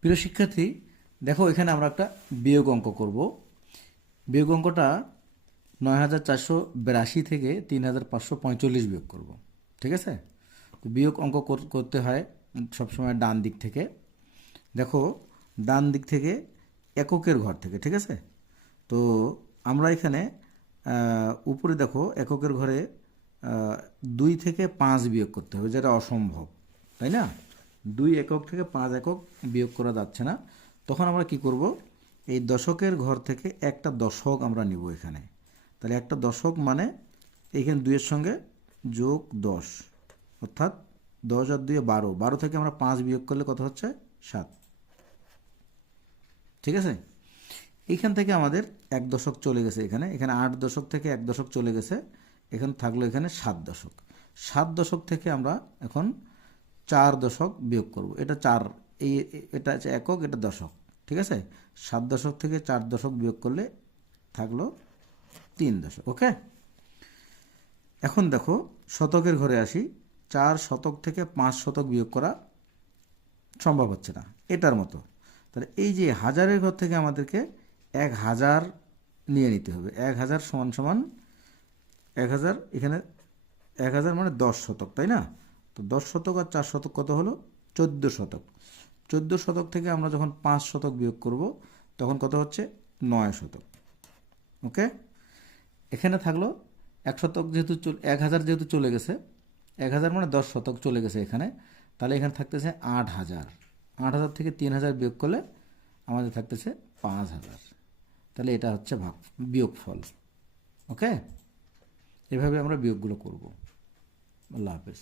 প্রিয় শিক্ষার্থী, দেখো এখানে আমরা একটা বিয়োগ অঙ্ক করব। বিয়োগ অঙ্কটা নয় হাজার চারশো বিরাশি থেকে তিন হাজার পাঁচশো পঁয়তাল্লিশ বিয়োগ করব। ঠিক আছে? তো বিয়োগ অঙ্ক করতে হয় সবসময় ডান দিক থেকে। দেখো, ডান দিক থেকে এককের ঘর থেকে, ঠিক আছে? তো আমরা এখানে উপরে দেখো এককের ঘরে দুই থেকে পাঁচ বিয়োগ করতে হবে, যেটা অসম্ভব, তাই না? দুই একক থেকে পাঁচ একক বিয়োগ করা যাচ্ছে না। তখন আমরা কি করব? এই দশকের ঘর থেকে একটা দশক আমরা নিব এখানে। তাহলে একটা দশক মানে এখানে দুইয়ের সঙ্গে যোগ দশ, অর্থাৎ দশ আর দুয়ে বারো। বারো থেকে আমরা পাঁচ বিয়োগ করলে কত হচ্ছে? সাত। ঠিক আছে? এইখান থেকে আমাদের এক দশক চলে গেছে এখানে। এখানে আট দশক থেকে এক দশক চলে গেছে। এখানে থাকল এখানে সাত দশক। সাত দশক থেকে আমরা এখন চার দশক বিয়োগ করব। এটা চার, এই, এটা হচ্ছে একক, এটা দশক, ঠিক আছে? সাত দশক থেকে চার দশক বিয়োগ করলে থাকল তিন দশক, ওকে? এখন দেখো, শতকের ঘরে আসি, চার শতক থেকে পাঁচ শতক বিয়োগ করা সম্ভব হচ্ছে না, এটার মতো। তাহলে এই যে হাজারের ঘর থেকে আমাদেরকে এক হাজার নিয়ে নিতে হবে, এক হাজার সমান সমান এক হাজার, এখানে এক হাজার মানে দশ শতক, তাই না? তো দশ শতক আর চার শতক কত হলো? চোদ্দ শতক। চোদ্দ শতক থেকে আমরা যখন পাঁচ শতক বিয়োগ করব, তখন কত হচ্ছে? নয় শতক। ওকে? এখানে থাকল এক শতক যেহেতু এক হাজার যেহেতু চলে গেছে, এক হাজার মানে দশ শতক চলে গেছে এখানে। তাহলে এখানে থাকতেছে আট হাজার। আট হাজার থেকে তিন হাজার বিয়োগ করলে আমাদের থাকতেছে পাঁচ হাজার। তাহলে এটা হচ্ছে ভাগ, বিয়োগফল। ওকে? এভাবে আমরা বিয়োগগুলো করব। আল্লাহ হাফেজ।